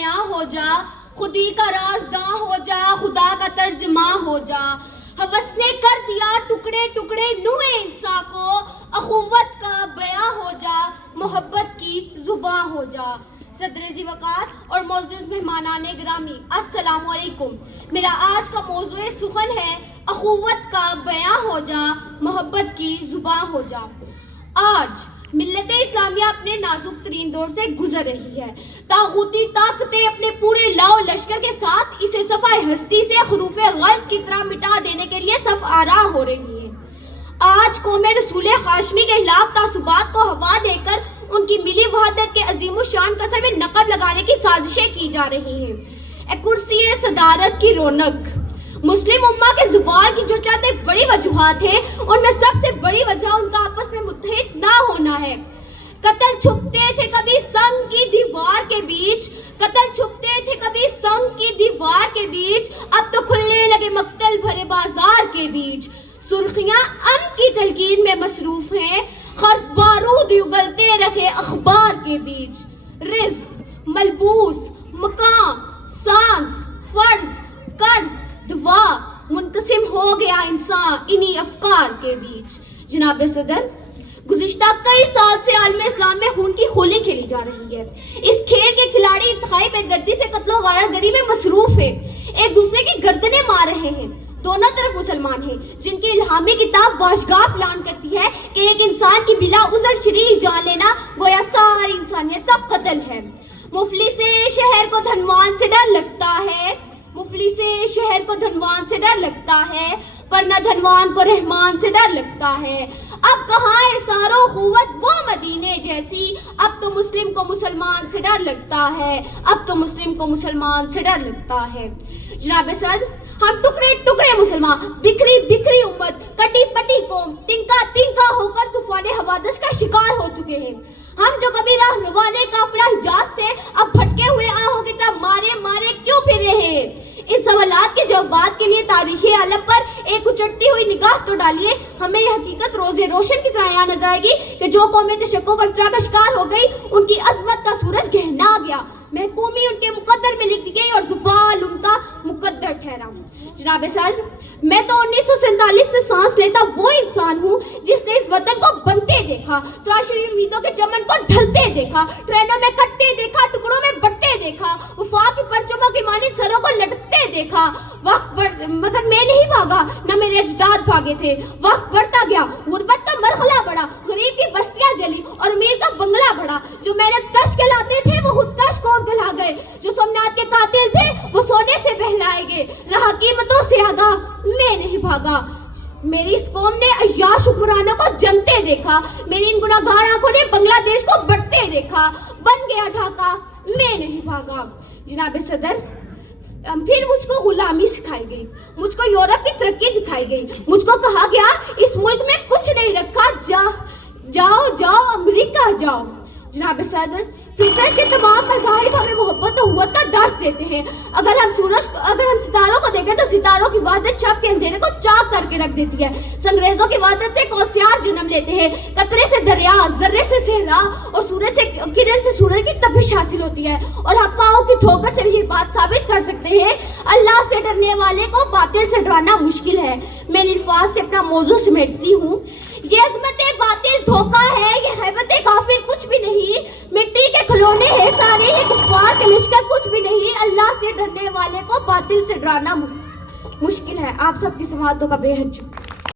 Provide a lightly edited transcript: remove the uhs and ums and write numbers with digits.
ہو جا، خودی کا رازداں ہو جا، خدا کا ترجمہ ہو جا۔ ہوس نے کر دیا ٹکڑے ٹکڑے نوع انساں کو، اخوت کا بیاں ہو جا، محبت کی زباں ہو جا۔ صدر ذی وقار اور معزز مہمانان گرامی، السلام علیکم۔ میرا آج کا موضوع سخن ہے اخوت کا بیاں ہو جا، محبت کی زباں ہو جا۔ آج ملت اسلامیہ اپنے نازک ترین دور سے گزر رہی ہے۔ طاغوتی طاقتیں اپنے پورے لاؤ لشکر کے ساتھ اسے صفحہ ہستی سے حروف غلط کی طرح مٹا دینے کے لیے سب آراء ہو رہی ہیں۔ آج قوم رسول ہاشمی کے خلاف تعصبات کو ہوا دے کر ان کی ملی وحدت کے عظیم الشان کسر میں نقب لگانے کی سازشیں کی جا رہی ہیں۔ اے کرسی صدارت کی رونق، مسلم امہ کے زوال کی جو چند بڑی وجوہات ہیں، ان میں سب سے بڑی وجہ ان کا آپس میں متحد نہ ہونا ہے۔ قتل چھپتے تھے کبھی سنگ کی دیوار کے بیچ، قتل چھپتے تھے کبھی سنگ کی دیوار کے بیچ، اب تو کھلنے لگے مقتل بھرے بازار کے بیچ۔ سرخیاں امن کی تلقین میں مصروف ہیں، حرف بارود اگلتے رہے اخبار کے بیچ۔ رزق، ملبوس، مقام، سانس، فرض، قرض، دعا، منقسم ہو گیا انسان انہی افکار کے بیچ۔ جناب صدر، گزشتہ کئی سال سے عالم اسلام میں خون کی ہولی کھیلی جا رہی ہے۔ اس کھیل کے کھلاڑی انتہائی بے دردی سے قتل و غارت گری میں مصروف ہیں، ایک دوسرے کی گردنیں مار رہے ہیں۔ دونوں طرف مسلمان ہیں جن کی الہامی کتاب واشگاہ پلان کرتی ہے کہ ایک انسان کی بلا عذر شریک جان لینا گویا ساری انسانیت کا قتل ہے۔ مفلس شہر کو دھنوان سے ڈر لگتا ہے، مفلس شہر کو دھنوان سے ڈر لگتا ہے، پر نہ دھنوان کو رحمان سے ڈر لگتا ہے۔ اب کہاں ہے سارو قوت وہ مدینے جیسی، اب تو مسلم کو مسلمان سے ڈر لگتا ہے، اب تو مسلم کو مسلمان سے ڈر لگتا ہے۔ جناب صدر، ہم ٹکڑے ٹکڑے مسلمان، بکھری بکھری امت، کٹی پٹی قوم، تنکا تنکا ہو کر طوفان حوادث کا شکار ہو چکے ہیں۔ ہم جو کبھی راہ روانے قافلہ حجاز تھے، اب بھٹکے ہوئے آہوں کی طرح مارے مارے کیوں پھر رہے ہیں؟ ان سوالات کے جوابات کے لیے تاریخی عالم پر ایک اچٹتی ہوئی نگاہ تو ڈالیے۔ ہمیں یہ حقیقت روز روشن کی طرح یہاں نظر آئے گی کہ جو قومیں تشکک و افطرا کا شکار ہو گئی، ان کی عظمت کا سورج گہنا گیا، محکومی ان کے مقدر میں لکھ دی گئی اور زوال ان کا مقدر ٹھہرا۔ جناب صدر، میں تو 1947 سے سانس لیتا وہ انسان ہوں جس نے اس وطن کو بنتے دیکھا، تراشی ہوئی امیدوں کے چمن کو ڈھلتے دیکھا، ٹرینوں میں کٹتے دیکھا، ٹکڑوں میں بٹتے دیکھا، وفاق کی پرچموں کی مانند سروں کو لٹکتے دیکھا۔ وقت مگر میں نہیں بھاگا، نہ میرے اجداد بھاگے تھے۔ وقت بڑھتا گیا، غربت کا مرحلہ بڑھا، غریب کی بستیاں جلی اور امیر کا بنگلہ بڑھا۔ جو محنت کش کہلاتے تھے وہ خود کش قوم کہلا گئے، جو سومنات کے قاتل تھے وہ سونے سے بہلائے گئے۔ رہا قیمتوں سے آگاہ، میں نہیں بھاگا۔ میری اس قوم نے عیاش حکمرانوں کو جنتے دیکھا، میری ان گناہگار آنکھوں نے بنگلہ دیش کو بڑھتے دیکھا۔ بن گیا ڈھاکہ، میں نہیں بھاگا۔ جناب صدر، پھر مجھ کو غلامی سکھائی گئی، مجھ کو یورپ کی ترقی دکھائی گئی، مجھ کو کہا گیا اس ملک میں کچھ نہیں رکھا، جاؤ جاؤ امریکہ جاؤ۔ جناب صدر، فطرت کے تمام مذاہب ہمیں محبت و اخوت کا درس دیتے ہیں۔ اگر ہم ستاروں کو دیکھیں تو ستاروں کی وحدت شب کے اندھیرے کو چاک کر کے رکھ دیتی ہے۔ سنگریزوں کی وحدت سے کوسیار جنم لیتے ہیں، قطرے سے دریا، ذرے سے صحرا اور سورج سے کرن سے سورج کی تپش حاصل ہوتی ہے۔ اور ہم پاؤں کی ٹھوکر سے بھی یہ بات ثابت کر سکتے ہیں، اللہ سے ڈرنے والے کو باطل سے ڈرانا مشکل ہے۔ میں ان الفاظ سے اپنا موضوع سمیٹتی ہوں۔ یہ عظمت باطل دھوکہ ہے، یہ ہیبت کافر کچھ بھی نہیں، مٹی کے کھلونے ہیں سارے، یہ کفار کے لشکر کچھ بھی نہیں۔ اللہ سے ڈرنے والے کو باطل سے ڈرانا مشکل ہے۔ آپ سب کی سماعتوں کا بے حد شکریہ۔